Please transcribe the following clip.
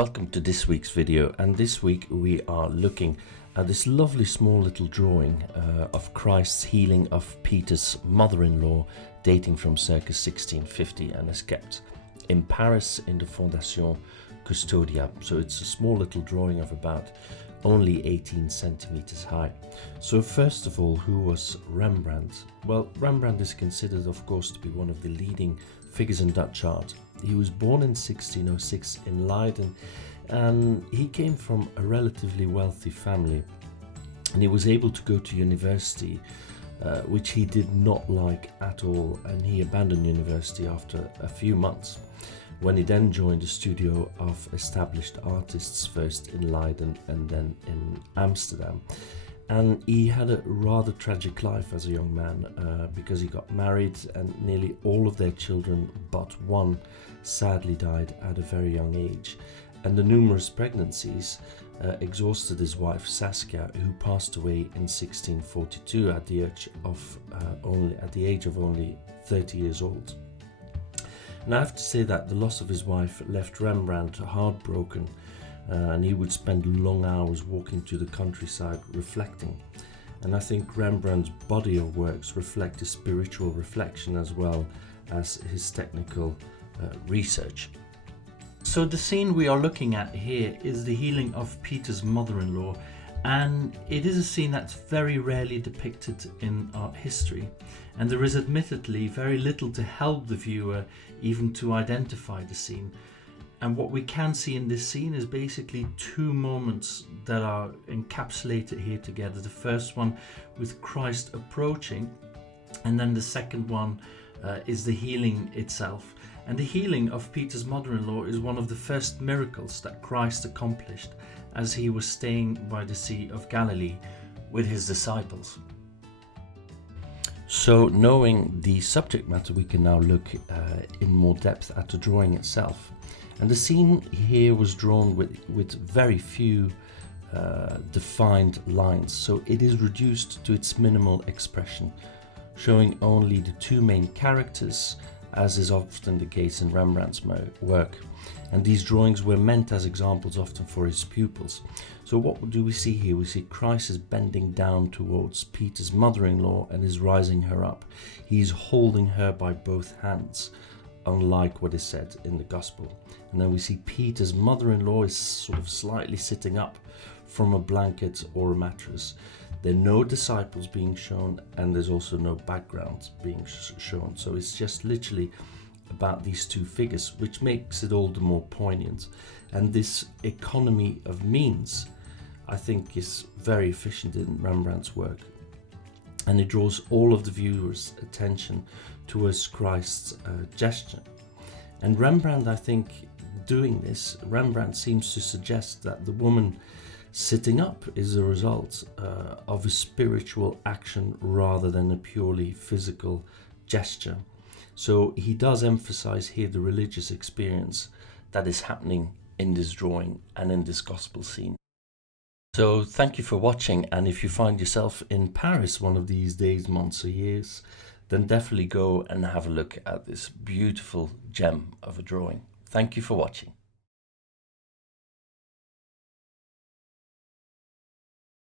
Welcome to this week's video, and this week we are looking at this lovely small little drawing of Christ's healing of Peter's mother-in-law, dating from circa 1650, and is kept in Paris in the Fondation Custodia. So it's a small little drawing of about only 18 centimeters high. So first of all, who was Rembrandt? Well, Rembrandt is considered, of course, to be one of the leading figures in Dutch art. He was born in 1606 in Leiden, and he came from a relatively wealthy family, and he was able to go to university, which he did not like at all, and he abandoned university after a few months, when he then joined a studio of established artists, first in Leiden and then in Amsterdam. And he had a rather tragic life as a young man, because he got married and nearly all of their children but one sadly died at a very young age. And the numerous pregnancies exhausted his wife Saskia, who passed away in 1642 at the age of only 30 years old. And I have to say that the loss of his wife left Rembrandt heartbroken, and he would spend long hours walking to the countryside reflecting. And I think Rembrandt's body of works reflect his spiritual reflection as well as his technical research. So the scene we are looking at here is the healing of Peter's mother-in-law, and it is a scene that's very rarely depicted in art history, and there is admittedly very little to help the viewer even to identify the scene. And what we can see in this scene is basically two moments that are encapsulated here together. The first one with Christ approaching, and then the second one is the healing itself. And the healing of Peter's mother-in-law is one of the first miracles that Christ accomplished as he was staying by the Sea of Galilee with his disciples. So knowing the subject matter, we can now look in more depth at the drawing itself. And the scene here was drawn with very few defined lines, so it is reduced to its minimal expression, showing only the two main characters, as is often the case in Rembrandt's work. And these drawings were meant as examples often for his pupils. So what do we see here? We see Christ is bending down towards Peter's mother-in-law and is rising her up. He's holding her by both hands, unlike what is said in the gospel. And then we see Peter's mother-in-law is sort of slightly sitting up from a blanket or a mattress. There are no disciples being shown, and there's also no background being shown. So it's just literally about these two figures, which makes it all the more poignant. And this economy of means, I think, is very efficient in Rembrandt's work. And it draws all of the viewers' attention towards Christ's gesture. And Rembrandt, I think, doing this, Rembrandt seems to suggest that the woman sitting up is a result of a spiritual action rather than a purely physical gesture. So he does emphasize here the religious experience that is happening in this drawing and in this gospel scene. So thank you for watching, and if you find yourself in Paris one of these days, months or years, then definitely go and have a look at this beautiful gem of a drawing. Thank you for watching.